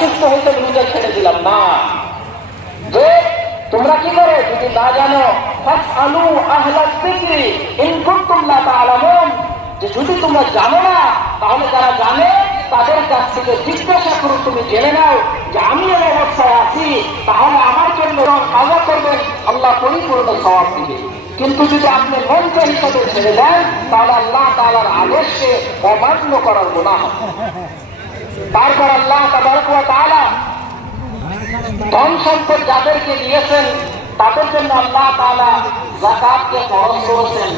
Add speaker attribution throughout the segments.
Speaker 1: অসুস্থ হয়েছে রোজা ছেড়ে দিলাম, না। যে তোমরা কি করো যদি না জানো, ফাসআলু আহলা যিকরি ইন কুনতুম লা যে যদি তোমরা জানো না, তাহলে যারা জানে, তাদের কাছ থেকে জিজ্ঞাসা করো, তুমি জেনে নাও যে আমি অবস্থায় আছি, তাহলে আমার জন্য কাজা করবেন, আল্লাহ পরিপূর্ণ সওয়াব দিবে। কিন্তু যদি আপনি মন হিসাবে ছেড়ে দেন, তাহলে আল্লাহ তাআলার আদেশকে অমান্য করার গুনাহ। হবে তারপর আল্লাহ তাআলা ধন সম্পদ যাদেরকে দিয়েছেন, তাদের জন্য আল্লাহ তাআলা জাকাতকে ফরজ করেছেন।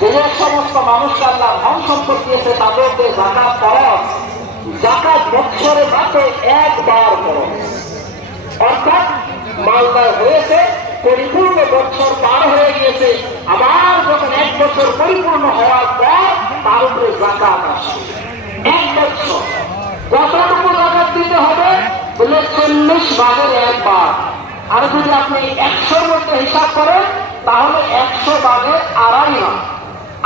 Speaker 1: যে সমস্ত মানুষকে আল্লাহ ধন সম্পদ দিয়েছে, তাদেরকে জাকাত ফরজ জাকাত বৎসরে মাত্র একবার ফরজ অর্থাৎ মালদায় হয়েছে, পরিপূর্ণ বছর পার হয়ে গিয়েছে। আবার যখন এক বছর পরিপূর্ণ হওয়ার পর তার উপরে জাকাত আসে। এক বছর কতটুকু জাকাত দিতে হবে, বলে চল্লিশ ভাগের একবার আর যদি আপনি একশোর মধ্যে হিসাব করেন, তাহলে একশো ভাগের আড়াই ভাগ।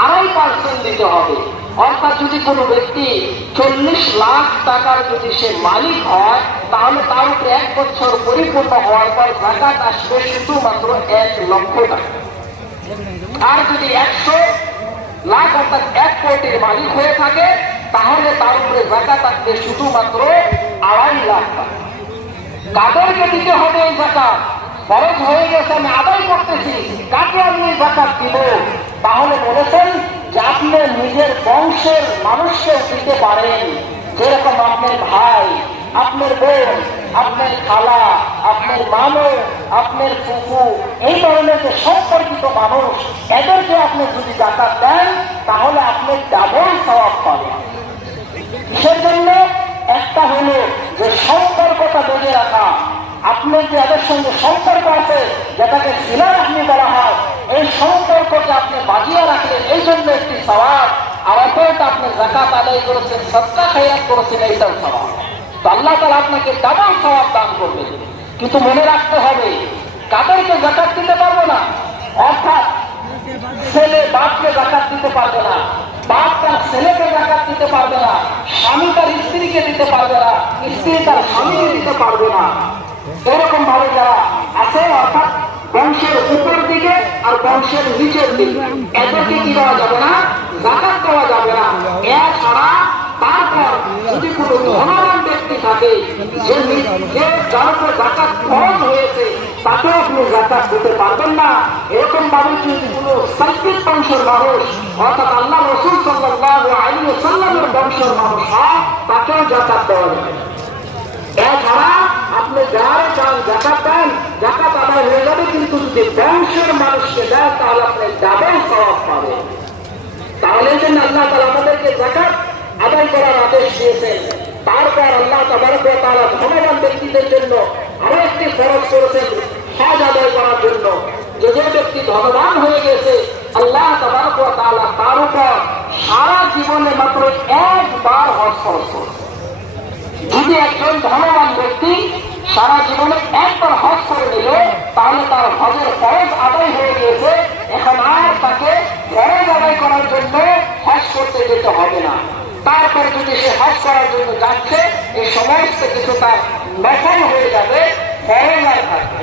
Speaker 1: আড়াই পার্সেন্ট দিতে হবে। অর্থাৎ যদি কোনো ব্যক্তি চল্লিশ লাখ টাকার যদি সে মালিক হয়, তাহলে তার উপরে এক বছর পরিপূর্ণ হওয়ার পর জাকাত আসবে শুধুমাত্র এক লক্ষ টাকা। আর যদি একশো লাখ অর্থাৎ এক কোটির মালিক হয়ে থাকে তাহলে তার উপরে জাকাত আসবে শুধুমাত্র আড়াই লাখ টাকা। কাদেরকে দিতে হবে এই জাকাত খরচ হয়ে গেছে, আমি আদায় করতেছি। কাকে আমি এই জাকাত দিব? তাহলে বলেছেন যে আপনি নিজের বংশের মানুষকে দিতে পারেন। যেরকম আপনার ভাই, আপনার বোন, আপনার খালা, আপনার মামু, আপনার ফুফু, এই ধরনের যে সম্পর্কিত মানুষ, এদেরকে আপনি যদি জাকাত দেন, তাহলে আপনি ডাবল সওয়াব পাবেন। কিসের জন্য একটা হলো যে সম্পর্কটা বজায় রাখা। আপনার যে এদের সঙ্গে সম্পর্ক আছে, যেটাকে সিলার আপনি বলা হয়, এই সম্পর্ককে আপনি বাজিয়ে রাখলেন, এই জন্য একটি সবাব আর অপরটা আপনি জাকাত আদায় করেছেন সত্তা খাইয়াত করেছেন, এইটাও সবাব তো আল্লাহ তালা আপনাকে ডাবল সবাব দান করবে কিন্তু মনে রাখতে হবে, কাদেরকে জাকাত দিতে পারব না? অর্থাৎ ছেলে বাপকে জাকাত দিতে পারবে না। বাপ তার ছেলেকে জাকাত দিতে পারবে না, স্বামী তার স্ত্রীকে দিতে পারবে না, স্ত্রী তার স্বামীকে দিতে পারবে না। এরকম ভাবে যারা আছে, অর্থাৎ বংশের উপর দিকে আর বংশের নিচের দিকে, এদেরকে কি দেওয়া যাবে না? জাকাত দেওয়া যাবে না। এছাড়া তারপর যদি কোনো ধনবান ব্যক্তি থাকে, যে যার উপর জাকাত ফরজ হয়েছে তাকে আপনি জাকাত দিতে পারবেন না এরকম ভাবে যদি কোনো সাইকিক বংশের মানুষ, অর্থাৎ আল্লাহ রসুল সাল্লাহ আলী সাল্লামের বংশের মানুষ হয়, তাকেও জাকাত দেওয়া যাবে। এছাড়া আপনি যার চান জাকাত দেন জাকাত আদায় হয়ে যাবে, কিন্তু যদি বংশের মানুষকে দেন, তাহলে আপনি ডাবল স্বভাব পাবেন তাহলে জন্য আল্লাহ তালা আমাদেরকে জাকাত আদায় করার আদেশ দিয়েছেন, তারপর আল্লাহ ওয়া তাআলা ধনবান ব্যক্তিদের জন্য আরও একটি ফরজ করেছেন হজ আদায় করার জন্য যে যে ব্যক্তি ধনবান হয়ে গেছে, আল্লাহ তার উপর সারা জীবনে মাত্র একবার করেছে। যদি একজন ধনবান ব্যক্তি সারা জীবনে একবার হজ করে নিল, তাহলে তার হজের ফরজ আদায় হয়ে গিয়েছে, এখন আর তাকে ফরজ আদায় করার জন্য হজ করতে যেতে হবে না। তারপরে যদি সে হজ করার জন্য যাচ্ছে এই সমস্ত কিছু তার মেশাল হয়ে যাবে, ফরজ আর থাকবে।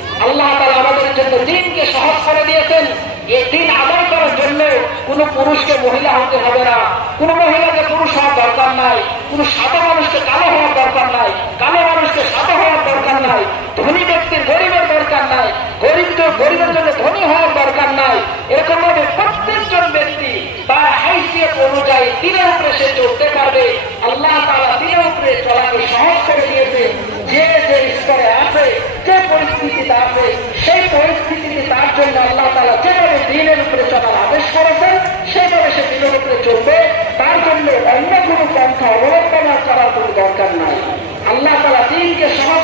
Speaker 1: আল্লাহ তাআলা আমাদের জন্য দিনকে সহজ করে দিয়েছেন। এই দিন আদায় করার জন্য কোনো পুরুষকে মহিলা হতে হবে না। কোনো মহিলাকে পুরুষ হওয়ার দরকার নাই। কোনো সাদা মানুষকে কালো হওয়ার দরকার নাই। কালো মানুষকে সাদা হওয়ার দরকার নাই। ধনী ব্যক্তির গরিবের দরকার নাই। গরিবকে গরিবের জন্য ধনী হওয়ার দরকার নাই। এরকম ভাবে প্রত্যেকজন ব্যক্তি তার হাইসিয়ত অনুযায়ী দিনের উপরে সে চলতে পারবে। আল্লাহ তারা দিনের উপরে চলাকে সহজ করে দিয়েছে। দিনকে সহজ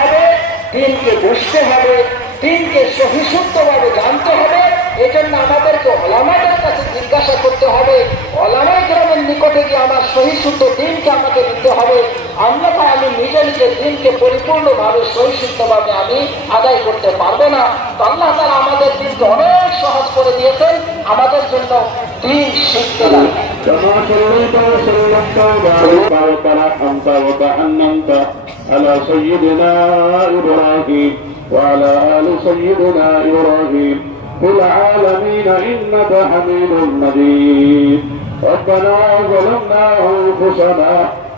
Speaker 1: হবে, দিনকে বুঝতে হবে, দিনকে সহিশুদ্ধভাবে জানতে হবে। এই জন্য আমাদেরকে অলামাদের কাছে জিজ্ঞাসা করতে হবে অলামাই গ্রামের নিকটে গিয়ে আমার সহি শুদ্ধ দিনকে আমাকে দিতে হবে। অন্যথায় আমি নিজে নিজে দিনকে পরিপূর্ণভাবে সহি শুদ্ধভাবে আমি আদায় করতে পারবো না তো আল্লাহ তারা আমাদের দিনকে অনেক সহজ করে দিয়েছেন আমাদের জন্য দিন শিখতে লাগে
Speaker 2: كما صليت وسلمت وباركت وترحمت وتحننت على سيدنا ابراهيم وعلى ال سيدنا ابراهيم في العالمين انك حميد مجيد ربنا ظلمنا انفسنا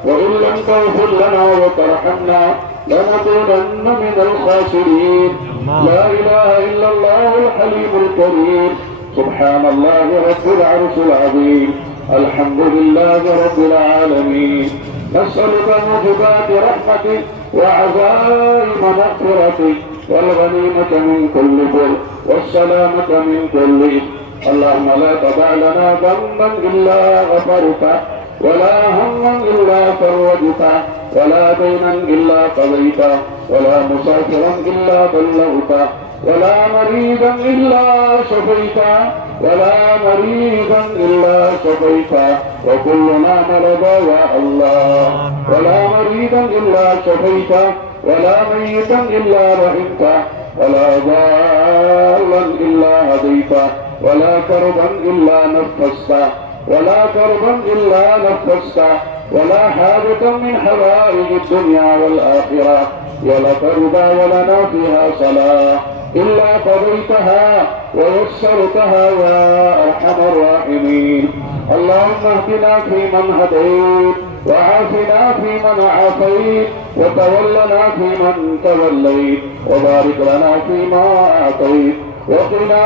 Speaker 2: وان لم تغفر لنا وترحمنا لنكونن من الخاسرين لا اله الا الله الحليم الكريم سبحان الله رب العرش العظيم الحمد لله رب العالمين نسألك موجبات رحمتك وعزائم مغفرتك والغنيمة من كل بر والسلامة من كل إثم اللهم لا تدع لنا ذنبا إلا غفرته ولا هما إلا فرجته ولا دينا إلا قضيته ولا مسافرا إلا بلغته ولا مريضا إلا شفيته ولا مريضا إلا شفيته وكلنا مرض يا الله ولا مريضا إلا شفيته ولا ميتا إلا رحمته ولا ضالا إلا هديته ولا كربا إلا نفسته ولا كربا إلا نفسته ولا حاجة من حوائج الدنيا والآخرة ولا ترضى ولنا فيها صلاة. إلا قضيتها ويسرتها يا أرحم الراحمين. اللهم اهدنا فيمن هديت وعافنا فيمن عافيت وتولنا فيمن توليت وبارك لنا فيما أعطيت وقنا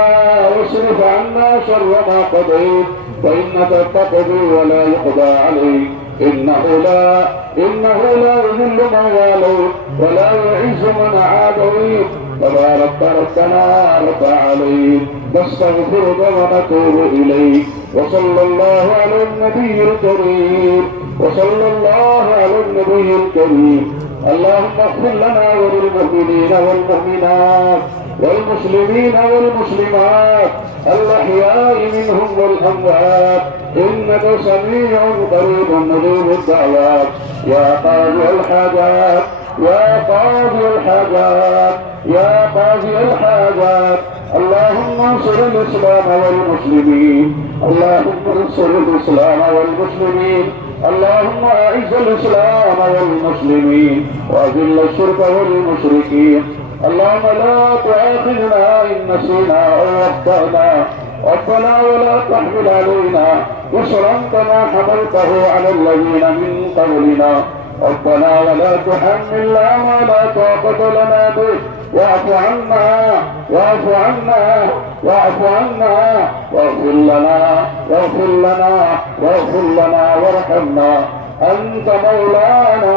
Speaker 2: واصرف عنا شر ما قضيت. فإنك تقضي ولا يقضى عليك. إنه لا إنه لا يذل من واليت ولا يعز من عاديت تبارك ربنا وتعاليت نستغفرك ونتوب إليك. وصلى الله على النبي الكريم. وصلى الله على النبي الكريم. اللهم اغفر لنا وللمؤمنين والمؤمنات. والمسلمين والمسلمات الأحياء منهم والأموات. إنك سميع قريب مجيب الدعوات. يا قاضي الحاجات يا قاضي الحاجات يا قاضي الحاجات. اللهم انصر الإسلام والمسلمين. اللهم انصر الإسلام والمسلمين. اللهم أعز الإسلام والمسلمين. وأذل الشرك والمشركين. اللهم لا تؤاخذنا إن نسينا أو أخطأنا. ربنا ولا تحمل علينا إصرا كما حملته على الذين من قبلنا. ربنا ولا تحملنا ما لا طاقة لنا به. واعف عنا واعف عنا واعف عنا. واغفر لنا واغفر لنا واغفر لنا وارحمنا. أنت مولانا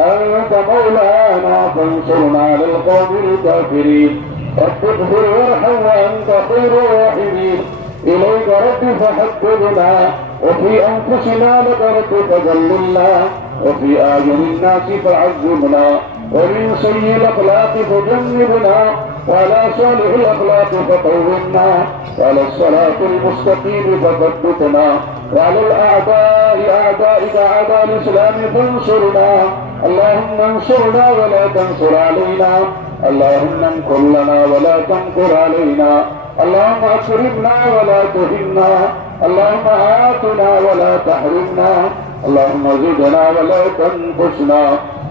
Speaker 2: أنت مولانا. فانصرنا على القوم الكافرين. رب اغفر وارحم وأنت خير الراحمين. إليك رب فحببنا وفي أنفسنا لك رب فذللنا وفي أعين الناس فعذبنا ومن سيء الأخلاق فجنبنا. وعلى صالح الأخلاق فطوّنا وعلى الصلاة المستقيم فثبتنا. وعلى الأعداء أعدائك أعداء الإسلام فانصرنا. اللهم انصرنا ولا تنصر علينا. اللهم امكر لنا ولا تمكر علينا. اللهم اكرمنا ولا تهنا. اللهم آتنا ولا تحرمنا. اللهم زدنا ولا تنقصنا.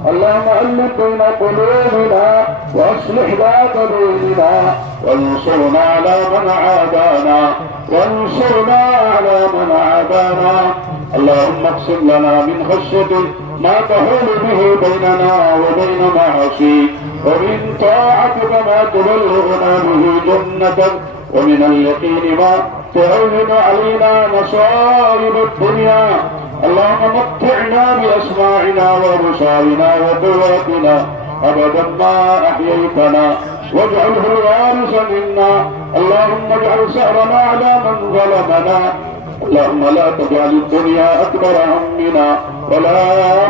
Speaker 2: اللهم ألف بين قلوبنا وأصلح ذات بيننا. وانصرنا على من عادانا. وانصرنا على من عادانا. اللهم اقسم لنا من خشيتك ما تحول به بيننا وبين معاصيك ومن طاعتك ما تبلغنا به جنتك ومن اليقين ما تهون علينا مصائب الدنيا. اللهم متعنا بأسماعنا وأبصارنا وقواتنا أبدا ما أحييتنا. واجعله الوارث منا. اللهم اجعل سهرنا على من ظلمنا. اللهم لا تجعل الدنيا أكبر همنا ولا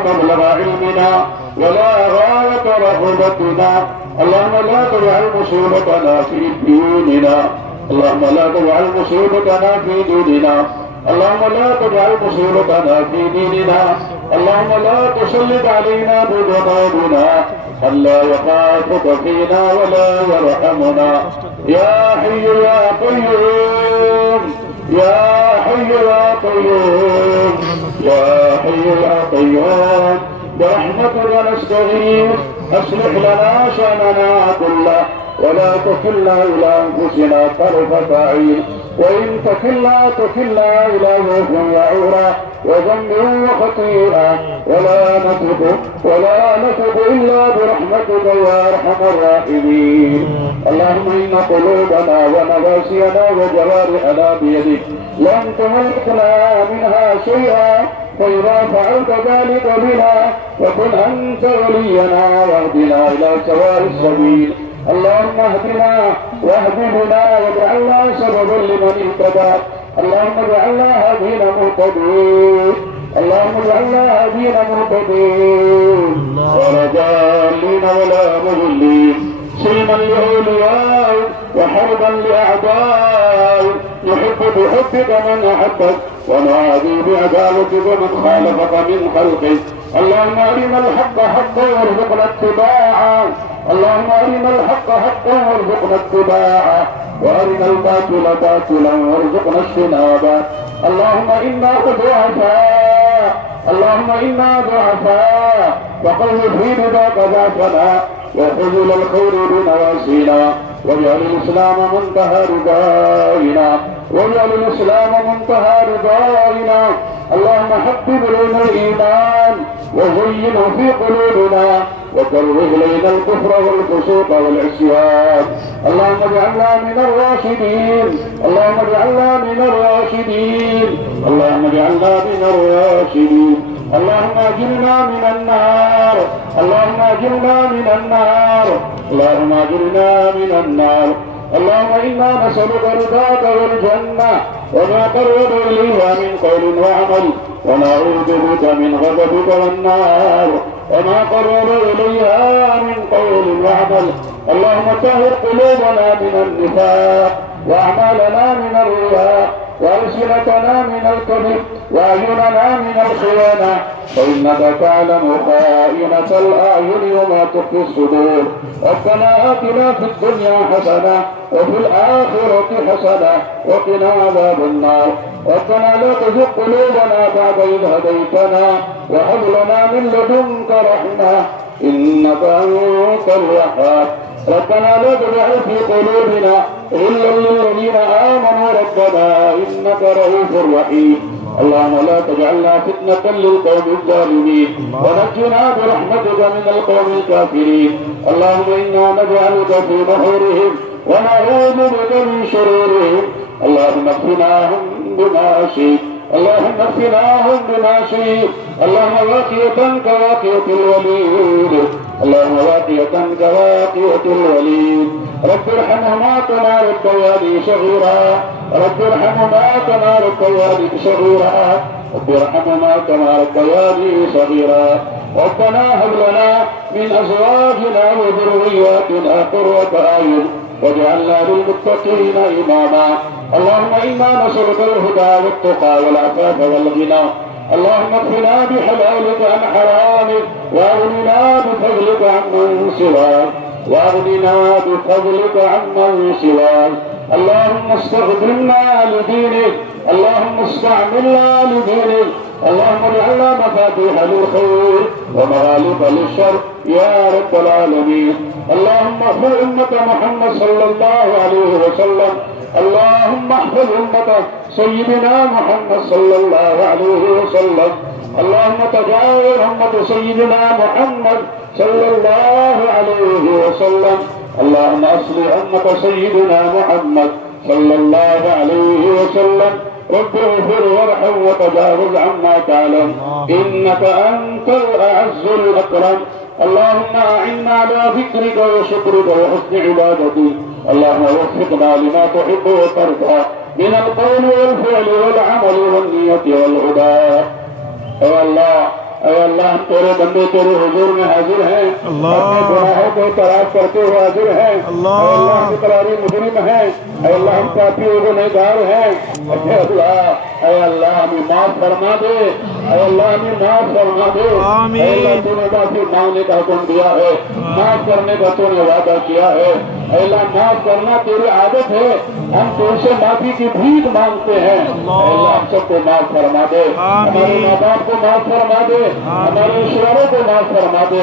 Speaker 2: مبلغ علمنا ولا غاية رغبتنا. اللهم لا تجعل مصيبتنا في ديننا. اللهم لا تجعل مصيبتنا في ديننا. اللهم لا تجعل مصيبتنا في ديننا. اللهم لا تسلط علينا بذنوبنا من لا يخافك فينا ولا يرحمنا. يا حي يا قيوم. يا حي يا قيوم يا حي يا قيوم برحمتك نستغيث أصلح لنا شأننا كله. ولا تكلنا إلى أنفسنا طرفة عين وإن تكلنا تكلنا إلى ذنب يعورا وذنب وخطيئة. ولا نترك ولا نترك إلا برحمتك يا أرحم الراحمين. اللهم إن قلوبنا ونواسينا وجوارحنا بيدك لن تملكنا منها شيئا. فإذا فعلت ذلك بنا وكن أنت ولينا واهدنا إلى سواء السبيل. اللهم اهدنا واهد بنا واجعلنا سببا لمن اهتدى. اللهم اجعلنا هادين مهتدين. اللهم اجعلنا هادين مهتدين. ولا ضالين ولا مضلين سلما لأوليائك وحربا لأعدائك نحب بحبك من أحبك. ونعادي بعداوتك من خالفك من خلقك. اللهم أرنا الحق حقا وارزقنا اتباعه. اللهم أرنا الحق حقا وارزقنا اتباعه. وأرنا الباطل باطلا وارزقنا اجتنابه. اللهم إنا ضعفاء اللهم إنا ضعفاء. وقل في رضاك ضعفنا وخذل الخير بنواسينا. واجعل الإسلام منتهى رضائنا واجعل الإسلام منتهى رضائنا. اللهم حبب إلينا الإيمان وزينه في قلوبنا وكره إلينا الكفر والفسوق والعصيان. اللهم اجعلنا من الراشدين. اللهم اجعلنا من الراشدين. اللهم اجعلنا من الراشدين. اللهم اجرنا من النار. اللهم اجرنا من النار. اللهم اجرنا من النار. اللهم انا نسالك رضاك والجنه وما قرب اليها من قول وعمل ونعوذ بك من غضبك والنار وما قرب اليها من قول وعمل اللهم طهر قلوبنا من النفاق واعمالنا من الرياء وألسنتنا من الكذب وأعيننا من الخيانة فإنك تعلم خائنة الأعين وما تخفي الصدور ربنا آتنا في الدنيا حسنة وفي الآخرة حسنة وقنا عذاب النار ربنا لا تزغ قلوبنا بعد إذ هديتنا وهب لنا من لدنك رحمة إنك أنت الوهاب ربنا لا تجعل في قلوبنا غلا للذين آمنوا ربنا إنك رؤوف رحيم اللهم لا تجعلنا فتنة للقوم الظالمين ونجنا برحمتك من القوم الكافرين. اللهم إنا نجعلك في نحورهم ونعوذ بك من شرورهم. اللهم اكفناهم بما شئت اللهم اكفناهم بما شئت. اللهم واقية كواقية الوليد. اللهم واقية كواقية الوليد رب ارحمهما كما ربياني صغيرا. رب ارحمهما كما ربياني صغيرا. رب ارحمهما كما ربياني صغيرا. ربنا هب لنا من أزواجنا وذرياتنا قرة أعين واجعلنا للمتقين إماما. اللهم إنا نسألك الهدى والتقى والعفاف والغنى اللهم اكفنا بحلالك عن حرامك وأغننا بفضلك عمن سواك وأغننا بفضلك عمن سواك. اللهم استخدمنا لدينك اللهم استعملنا لدينك. اللهم اجعلنا مفاتيح للخير ومغالق للشر يا رب العالمين. اللهم احفظ أمة محمد صلى الله عليه وسلم اللهم احفظ أمة سيدنا محمد صلى الله عليه وسلم. اللهم تجاوز أمة سيدنا محمد صلى الله عليه وسلم. اللهم أصلح أمة سيدنا محمد صلى الله عليه وسلم. رب اغفر وارحم وتجاوز عما تعلم. إنك أنت الأعز الأكرم. اللهم أعنا على ذكرك وشكرك وحسن عبادتك اللهم وفقنا لما تحب وترضى. من القول والفعل والعمل والنية والهدى. اے اللہ اے اللہ ہم تیرے بندے تیرے حضور میں حاضر ہیں۔
Speaker 3: اللہ۔
Speaker 2: اپنے گناہوں کو تلاش کرتے ہوئے حاضر ہیں۔
Speaker 3: اللہ۔
Speaker 2: اللہ ہم قراری مجرم ہیں۔ اے اللہ ہم کافی گنہگار ہیں۔ اے اللہ اے اللہ ہمیں معاف فرما دے۔ اے اللہ ہمیں معاف فرما دے۔
Speaker 3: آمین۔
Speaker 2: اے اللہ تو نے معافی مانگنے کا حکم دیا ہے۔ معاف کرنے کا تو نے وعدہ کیا ہے۔ اے اللہ معاف کرنا تیری عادت ہے۔ ہم تجھ سے معافی کی بھیک مانگتے ہیں۔ اے اللہ ہم سب کو معاف فرما دے۔ ہمارے ماں باپ کو معاف فرما دے۔ ہمارے رشتےداروں کو معاف فرما دے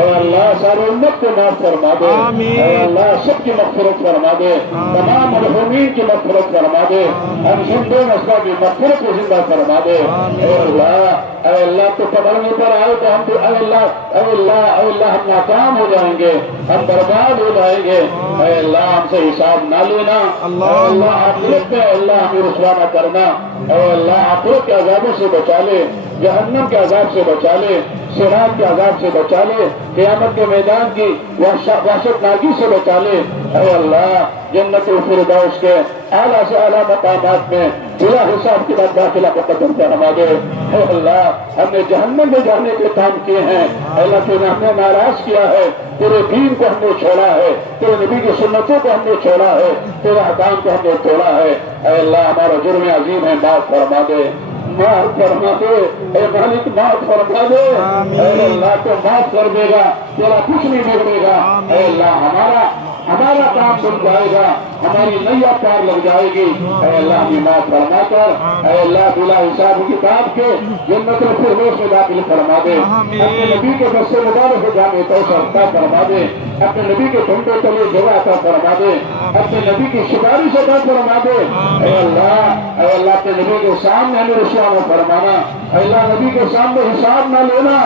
Speaker 2: اے اللہ ساری امت کو معاف فرما دے۔ اے اللہ سب کی مغفرت فرما دے تمام مرحومین کی مغفرت فرما دے ہم زندے مسئلہ کی مغفرت کو زندہ فرما دے اے اللہ اے اللہ تو پکڑنے پر آئے تو ہم تو اے اللہ اے اللہ اے اللہ ہم ناکام ہو جائیں گے ہم برباد ہو جائیں گے اے اللہ ہم سے حساب نہ لینا
Speaker 3: اللہ۔
Speaker 2: اے اللہ آخرت میں اللہ ہمیں رسوا نہ کرنا اے اللہ آخرت کے عذابوں سے بچا لے جہنم کے عذاب سے بچا لے سرات کے عذاب سے بچا لے، قیامت کے میدان کی وحشت وحشت ناکی سے بچا لے۔ اے اللہ، جنت الفردوس کے اعلیٰ سے اعلیٰ مقامات میں بلا حساب کے بعد داخلہ مقدم فرما دے۔ اے اللہ، ہم نے جہنم میں جانے کے کام کیے ہیں۔ اے اللہ تو نے ہمیں ناراض کیا ہے۔ تیرے دین کو ہم نے چھوڑا ہے۔ تیرے نبی کی سنتوں کو ہم نے چھوڑا ہے۔ تیرے حکام کو ہم نے توڑا ہے۔ اے اللہ، ہمارا جرم عظیم ہے، معاف فرما دے۔ معاف فرما دے۔ اے مالک معاف فرما دے۔ اے اللہ تو معاف کر دے گا تیرا کچھ نہیں بگڑے گا۔ اے اللہ ہمارا ہمارا کام بن جائے گا۔ ہماری نیا پار لگ جائے گی۔ اے اللہ ہمیں معاف فرما کر۔ اے اللہ بلا حساب کتاب کے جنت الفردوس میں داخل فرما دے۔ اپنے نبی کے بس مبارک جانے تو عطا فرما دے۔ اپنے نبی کے ٹھنڈے تلے جگہ عطا فرما دے۔ اپنے نبی کی سفارش عطا فرما دے۔ اے اللہ اے اللہ اپنے نبی کے سامنے ہمیں رسوا نہ فرمانا۔ اے اللہ نبی کے سامنے حساب نہ لینا۔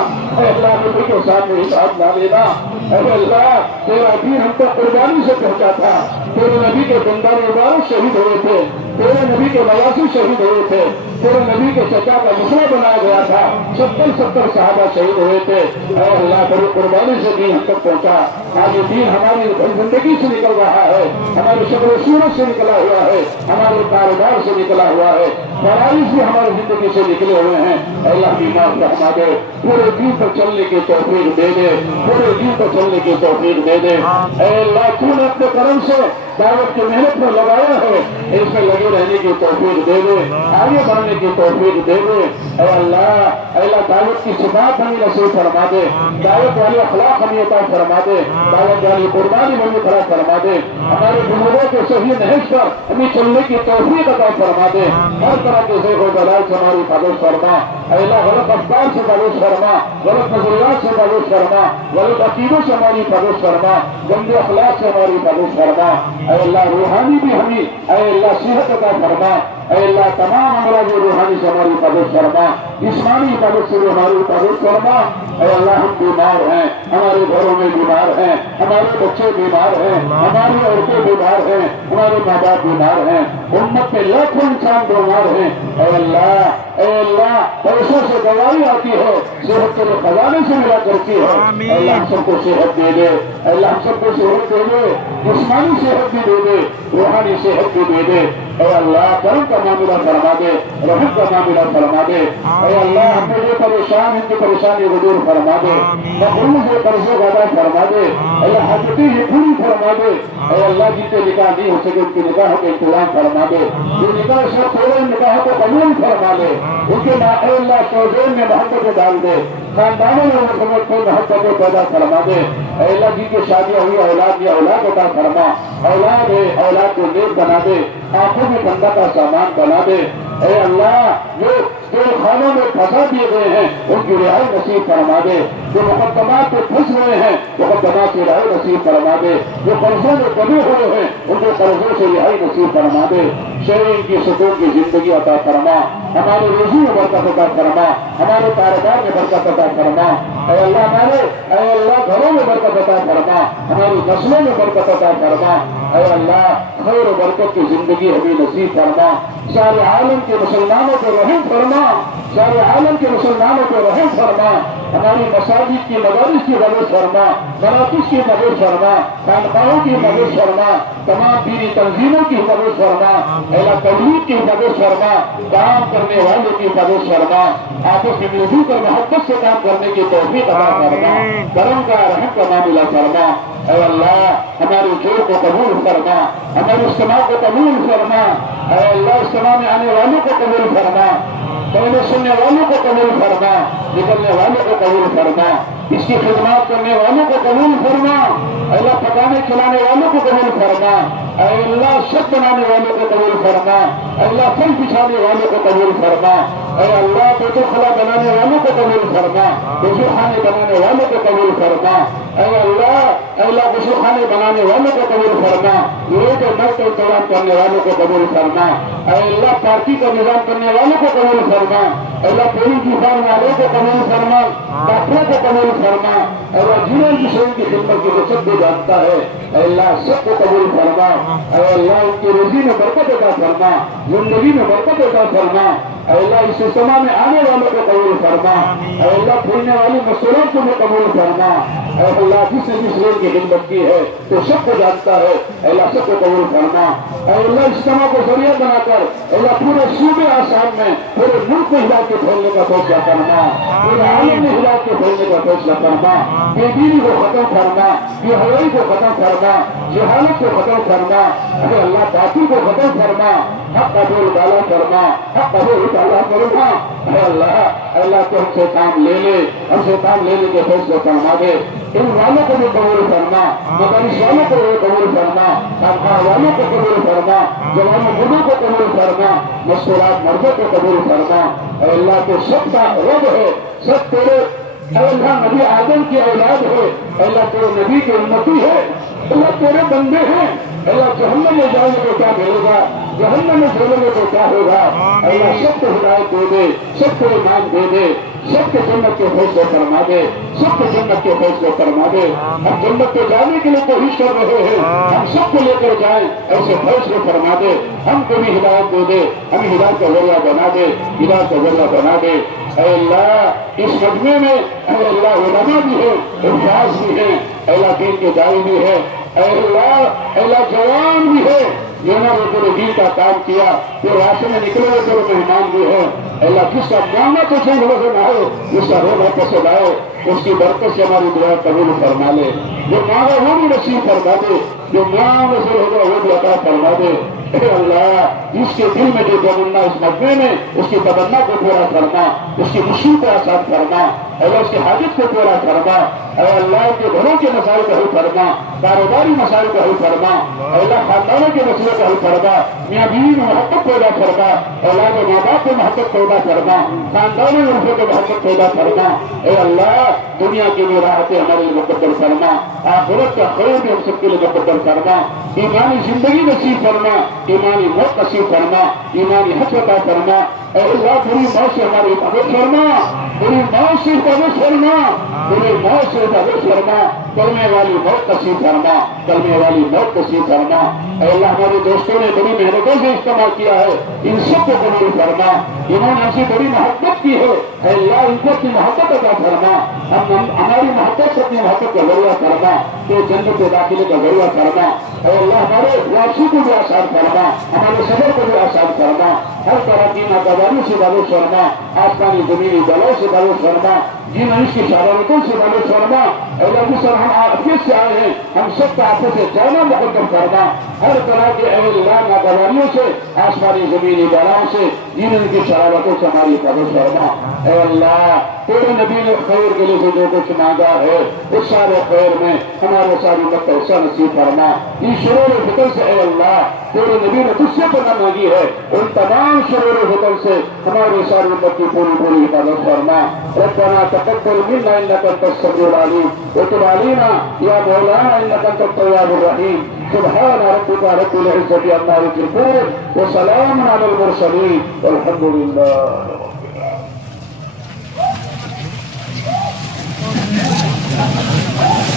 Speaker 2: اے اللہ نبی کے سامنے حساب نہ لینا۔ اے اللہ تیرا دین ہم کو قربانی سے پہنچا تھا۔ تیرے نبی کے بندار مبارک شہید ہوئے تھے۔ تیرے نبی کے نواسی شہید ہوئے تھے۔ تیرے نبی کے چچا کا مسئلہ بنایا گیا تھا، ستر ستر صحابہ شہید ہوئے تھے اے اللہ بڑی قربانی سے دین تک پہنچا۔ آج یہ دین ہماری زندگی سے نکل رہا ہے ہماری شکل و صورت سے نکلا ہوا ہے، ہمارے کاروبار سے نکلا ہوا ہے۔ فرائض بھی ہماری زندگی سے نکلے ہوئے ہیں۔ اے اللہ بیمار رحما دے پورے دین پر چلنے کی توفیق دے دے، پورے دین پر چلنے کی توفیق دے دے۔ اے اللہ، تو نے اپنے کرم سے دعوت کی محنت میں لگایا ہے، اس میں لگے رہنے کی توفیق دے دے۔ آگے بڑھنے کی توفیق دے دے۔ اے اللہ اے اللہ دعوت کی صفات ہمیں نصیب فرما دے۔ دعوت والی اخلاق ہمیں عطا فرما دے۔ دعوت والی قربانی ہمیں کھڑا فرما دے۔ ہمارے بزرگوں کے صحیح نہج پر ہمیں چلنے کی توفیق عطا فرما دے۔ ہر طرح کے ذیب و دلال سے ہماری مدد فرما۔ اے اللہ غلط افکار سے مدد فرما۔ غلط نظریات سے مدد فرما۔ غلط عقیدوں سے ہماری مدد فرما۔ گندے اخلاق سے ہماری مدد فرما۔ اے اللہ روحانی بھی ہمیں اے اللہ صحت عطا فرما۔ اللہ تمام امراض روحانی سے ہماری مدد فرما جسمانی مدد سے ہماری مدد فرما اے اللہ ہم بیمار ہیں۔ ہمارے گھروں میں بیمار ہیں۔ ہمارے بچے بیمار ہیں۔ ہماری عورتیں بیمار ہیں۔ ہمارے ماں باپ بیمار ہیں۔ امت کے لاکھوں انسان بیمار ہیں۔ اے اللہ اے اللہ پیسوں سے دوائی آتی ہے۔ صحت کے لیے خزانے سے ملا کرتی ہے۔ اللہ ہم سب کو صحت دے دے۔ اے اللہ ہم سب کو صحت دے دے۔ جسمانی صحت بھی دے دے۔ روحانی صحت بھی دے دے۔ اے اللہ کرم کا معاملہ فرما دے۔ رحم کا معاملہ فرما دے۔ اے اللہ ہم کو جو پریشان ان کی پریشانی کو دور فرما دے۔ مقروض قرضوں کا ادا فرما دے۔ اے اللہ حضرتی یہ پوری فرما دے۔ اے اللہ جن کے نکاح نہیں ہو سکے ان کی نکاحوں کا انتظام فرما دے۔ جو نکاح سب تھوڑے نکاحوں کو قبول فرما دے۔ ان کے اے اللہ چودین میں محبت کو ڈال دے۔ خاندانوں میں محبت کو محبت کو پیدا فرما دے۔ اے اللہ جن کی شادیاں ہوئی اولاد یا اولاد عطا فرما۔ اولاد ہے اولاد کو نیک بنا دے۔ آنکھوں میں بندہ کا سامان بنا دے۔ اے اللہ، جو جو خانوں میں پھنسا دیے گئے ہیں، ان کی رہائی نصیب فرما دے۔ جو مقدمات پہ پھنس رہے ہیں، مقدمات کی رہائی نصیب فرما دے۔ جو قرضوں میں کمی ہوئے ہیں، ان کے قرضوں سے رہائی نصیب فرما دے۔ شہری کی سکون کی زندگی عطا فرما، ہمارے روزی میں برکت عطا فرما، ہمارے کاروبار میں برکت عطا فرما۔ اے اللہ ہمارے، اے اللہ گھروں میں برکت عطا فرما، ہماری نسلوں میں برکت عطا فرما۔ اے اللہ خیر و برکت کی زندگی ہمیں نصیب فرما۔ سارے عالم کے مسلمانوں کو رحم فرما۔ سارے عالم کے مسلمانوں کو رحم فرما۔ ہماری مساجد کی مدارس کی مدد فرما، مراکز کی مدد فرما، خانقاہوں کی مدد فرما، تمام دینی تنظیموں کی مدد فرما۔ اہلا تبلیغ کی مدد فرما کام کرنے والوں کی مدد فرما آپس میں مل کر محبت سے کام کرنے کی توفیق عطا فرما کرم کا رحم کا معاملہ فرما۔ اے اللہ ہماری جوڑ کو قبول فرما ہمارے اجتماع کو قبول فرما۔ اے اللہ اجتماع میں آنے والوں کو قبول فرما۔ پہلے سننے والوں کو قبول فرما نکلنے والوں کو قبول فرما۔ اس کی خدمات کرنے والوں کو قبول فرما اے اللہ پکانے کھلانے والوں کو قبول فرما اے اللہ شک بنانے والوں کو قبول فرما اے اللہ پھل بچھانے والوں کو قبول فرما اے اللہ بیت الخلا بنانے والوں کو قبول فرما غسل خانے بنانے والوں کو قبول فرما اے اللہ اے اللہ غسل خانے بنانے والوں کو قبول فرما لوگ مرد و انتظام کرنے والوں کو قبول فرما اے اللہ پارٹی کا نظام کرنے والوں کو قبول فرما اے اللہ پوری کسان والوں کو قبول فرما ڈاکٹروں کو قبول فرما فرما اور جنہوں کی کی خدمت کی وہ بھی جانتا ہے۔ اے اللہ، سب کو قبول فرما۔ اے اللہ، ان کی روزی میں برکت عطا فرما۔ زندگی میں برکت عطا فرما۔ اے اللہ، اس سما میں آنے والوں کو قبول فرما۔ اے اللہ، پھولنے والی مسئلوں کو بھی قبول فرما۔ اللہ جس نے جس لوگ کی خدمت کی ہے، تو سب کو جانتا ہے۔ اے اللہ سب کو قبول فرما۔ اے اللہ اجتماع کو ذریعہ بنا کر اے اللہ پورے صوبے آسام میں، پورے ملک کو ہلاک کے پھیلنے کا فیصلہ کرنا پورے عالم میں ہلاک کے پھیلنے کا فیصلہ کرنا بے دینی کو ختم کرنا بے حوائی کو ختم کرنا جہالت کو ختم کرنا اے اللہ باطل کو ختم کرنا حق قبول بالا کرنا، حق قبول بالا کرنا۔ اے اللہ اے اللہ تو ہم سے کام لے لے، ہم سے کام لینے کے فیصلے فرما دے۔ ان والوں کو بھی قبول کرنا مدرس والوں کو بھی قبول کرنا کارخانہ والوں کو قبول کرنا جوان مردوں کو قبول کرنا مستورات مردوں کو قبول کرنا اے اللہ تو سب کا رب ہے، سب تیرے اے اللہ نبی آدم کی اولاد ہے۔ اے اللہ تیرے نبی کی امتی ہے۔ اللہ تیرے بندے ہیں۔ اللہ جہنم میں جاؤ گے تو کیا ملے گا؟ جہنم میں جاؤ گے تو کیا ہوگا؟ اللہ سب کو ہدایت دے دے سب کو ایمان دے دے سب کے جنت کے فیصلے فرما دے سب کے جنت کے فیصلے فرما دے ہم جنت پہ جانے کے لیے کوشش کر رہے ہیں۔ ہم سب کو لے کر جائیں ایسے فیصلے فرما دے ہم کو بھی ہدایت دے دے ہم ہدایت کا ذریعہ بنا دے ہدایت کا ذریعہ بنا دے۔ اے اللہ، اس مجمے میں اے اللہ علماء بھی ہے الفاظ بھی ہے اللہ دین کے دائی بھی ہے اے اللہ اللہ جوان بھی ہے جنہوں نے تیرے دین کا کام کیا، جو راستے میں نکلے ہوئے تیرے مہمان بھی ہے اللہ، جس کا مانگنا تو سے نہ آئے جس کا رو پسند آئے اس کی برکت سے ہماری دعا قبول فرما لے۔ جو مانگا وہ بھی نصیب فرما دے، جو مانگ سے ہوگا وہ بھی عطا فرما دے۔ اللہ جس کے دل میں جو تمنا اس مقبے میں، اس کی تمنا کو پورا کرنا، اس کی خوشی کو آسان کرنا، اور اس کی حاجت کو پورا کرنا اے اللہ کے گھروں کے مسائل کا حل کرنا کاروباری مسائل کا حل کرنا اے اللہ خاندانوں کے مسئلے کا حل کرنا میاں بیوی میں محبت پیدا کرنا اللہ کے ماں باپ میں محبت پیدا کرنا خاندانی لڑکوں کو محبت پیدا کرنا اے اللہ دنیا کی بھی راحتیں ہمارے لیے مقدر کرنا آخرت کا خیر بھی ہم سب کے لیے مقدر کرنا ایمانی زندگی نصیب کرنا ایمانی موت نصیب کرنا ایمانی حق عطا کرنا اے اللہ بری موت سے ہماری حفاظت کرنا بری موت سے حفاظت کرنا بری موت سے حفاظت کرنا کرنے والی موت نصیب کرنا کرنے والی موت نصیب کرنا اے اللہ، ہمارے دوستوں نے بڑی محنتوں سے استعمال کیا ہے، ان سب کو قبول کرنا انہوں نے ہم سے بڑی محبت کی ہے۔ اے اللہ، ان کو اپنی محبت عطا کرنا ہم ہماری محبت سے اپنی محبت کا ذریعہ کرنا تو جنت کے داخلے کا ذریعہ کرنا اے اللہ، ہمارے واپسی کو بھی آسان کرنا ہمارے سفر کو بھی آسان کرنا ہر طرح کی ناکامی سے بالو فرما۔ آسمانی زمینی بلوں سے Gustavo Forma جن اس کی شرارتوں سے بالو فرما، اے اللہ جس طرح ہم آفس سے آئے ہیں، ہم سب کا آپس سے جانا مقدم کرنا ہر طرح کے اے اللہ ناکامیوں سے، آسمانی زمینی بلاؤں سے جن ان کی شرارتوں سے ہماری حفاظت فرما۔ اے اللہ، تیرے نبی نے خیر کے لیے جو کچھ مانگا ہے۔ اس سارے خیر میں ہمارے ساری مت کا نصیب فرما۔ ان شرور فکر سے، اے اللہ، تیرے نبی نے تجھ سے پناہ مانگی ہے۔ ان تمام شرور فکر سے ہمارے ساری مت کی پوری پوری حفاظت فرما۔ ربنا فقلت المنا انك انت السميع العليم وتب علينا يا مولانا انك انت التواب الرحيم سبحان ربك رب العزه عما يصفون وسلام على المرسلين والحمد لله Thank you.